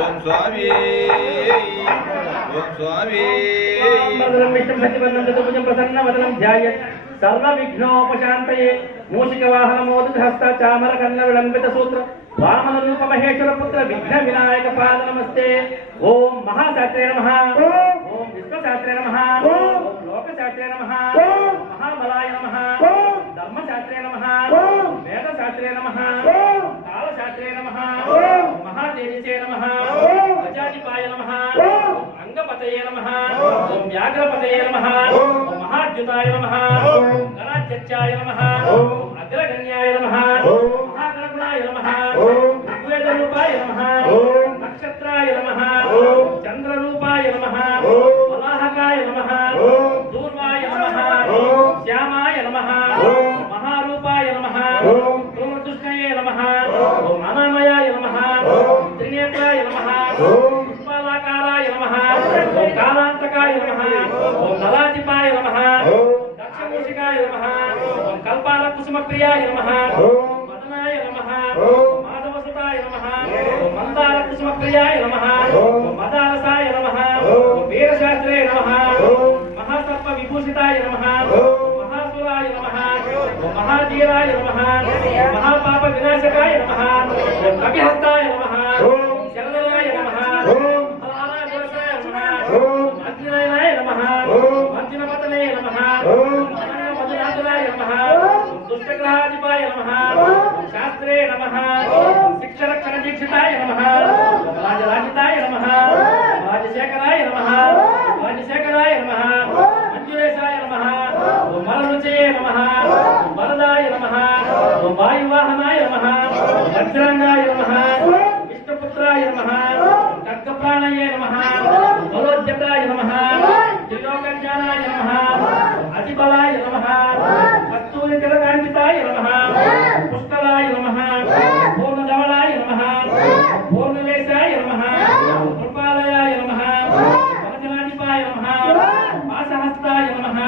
ఓం స్వామి ఓం స్వామి ప్రసన్నవదనం ధ్యాయత్ సర్వ విఘ్నోపశాంతయే మూషిక వాహన మోదిత హస్త చామర కన్న విలంబిత సూత్ర వామన రూప మహేశ్వర పుత్ర విఘ్న వినాయక పాద నమస్తే. ఓం మహాశాస్త్రే నమః. ఓం విశ్వశాస్త్రే నమః. ఓం లోకశాస్త్రే నమః. ఓం మహాబలాయ నమః. ఓం ధర్మశాస్త్రే నమః. ఓం వేదశాస్త్రే నమః. ఓం కాలశాస్త్రే నమః. ఓం మహాదేవిచే నమః. ఓం గజాధిపాయ నమః. ఓం అంగపతయే నమః. ఓం వ్యాఘ్రపతయే నమః. ఓం మహాద్యుతాయ నమః. ఓం గణాధ్యక్షాయ నమః. ఓం అగ్రగణ్యాయ నమః. ఓం మహాగణగుణాయ నమః. ఓం ఋగ్వేదరూపాయ నమః. ఓం నక్షత్రాయ నమః. ఓం చంద్రరూపాయ నమః. ఓం వరాహకాయ నమః. ఓం దూర్వాయ నమః. ఓం శ్యామాయ నమః. ఓం మహారూపాయ నమః. ఓం ధూమకృష్ణయే నమః. ఓం అనామయాయ నమః. ఓం త్రినేత్రాయ నమః. ఓం పుష్పాలాకారాయ నమః. ఓం కాలాంతకాయ నమః. ఓం నలాధిపాయ నమః. ఓం దక్షమూషికాయ నమః. ఓం కల్పాల కుసుమప్రియాయ నమః. ఓం మదనాయ నమః. ఓం మాధవసుతాయ నమః. ఓం మందార కుసుమప్రియాయ నమః. ఓం మదారసాయ నమః. ఓం వీరశాస్త్రే నమః. ఓం మహాసర్ప విభూషితాయ నమః. ఓం మహాసురాయ నమః. ఓం మహాధీరాయ నమః. ఓం మహాపాప వినాశకాయ నమః. ఓం కవిహస్తాయ నమః. ఓం శరదనాయ నమః. ఓం ఫలానాదోషాయ నమః. ఓం అగ్నినాయ నమః. ఓం మంజినపతనే నమః. ఓం మధునాథనాయ నమః. ఓం దుష్టగ్రహాధిపాయ నమః. ఓం శాస్త్రే నమః. ఓం శిక్షరక్షణ దీక్షితాయ నమః. ఓం రాజరాజితాయ నమః. రాజశేఖరాయ నమః. రాజశేఖరాయ నమః. మంజురేశాయ నమః. ఓం మరరుచయే నమః. ఓం వరదాయ నమః. ఓం వాయువాహనాయ నమః. ఓం వజ్రాంగాయ నమః. విష్ణుపుత్రాయ నమః. ఖడ్గప్రాణయే నమః. బలోద్యతాయ నమః. త్రిలోకజ్ఞానాయ నమః. అతిబలాయ నమః. కస్తూరి తిలకాంకితాయ నమః. పుష్కలాయ నమః. పూర్ణధవళాయ నమః. పూర్ణలేశాయ నమః. కృపాలయాయ నమః. వనజనాధిపాయ నమః. పాశహస్తాయ నమః.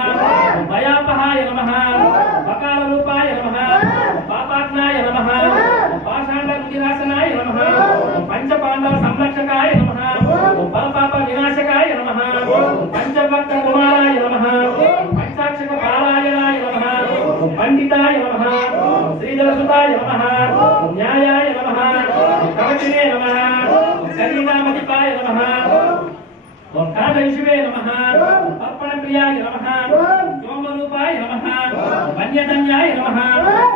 భయాపహాయ నమః. బకాలరూపాయ నమః. పాపాత్నాయ నమః. పాషాండరుచిరాసనాయ నమః. పంచపాండవ సంరక్షకాయ నమః. బలపాప వినాశకాయ నమః. పంచభక్త కుమారాయ నమః. పంచాక్షక పారాయణాయ నమః. పండితాయ నమః. శ్రీధరసుతాయ నమః. న్యాయాయ నమః. కవచినే నమః. కరీనామధిపాయ నమః. ఓం కాదైషివే నమః. అర్పణ ప్రియాయ నమః. సోమరూపాయ నమః. వన్యధన్యాయ నమః.